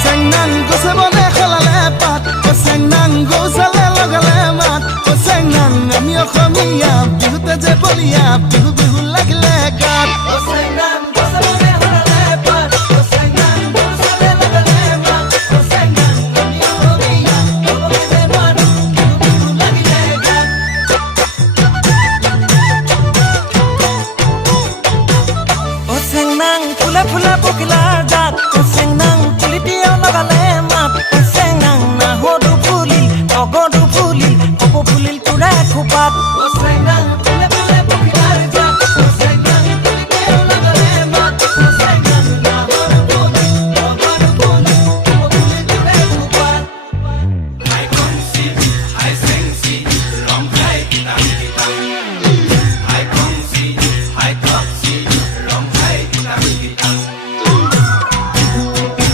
চেংনাং গছে বনে খলালে পাত চেংনাং গৌচালে লগালে মাত চেংনাং আমি অসমীয়া বিহুতে যে বলিয়া বিহু বিহু লাগিলে গাত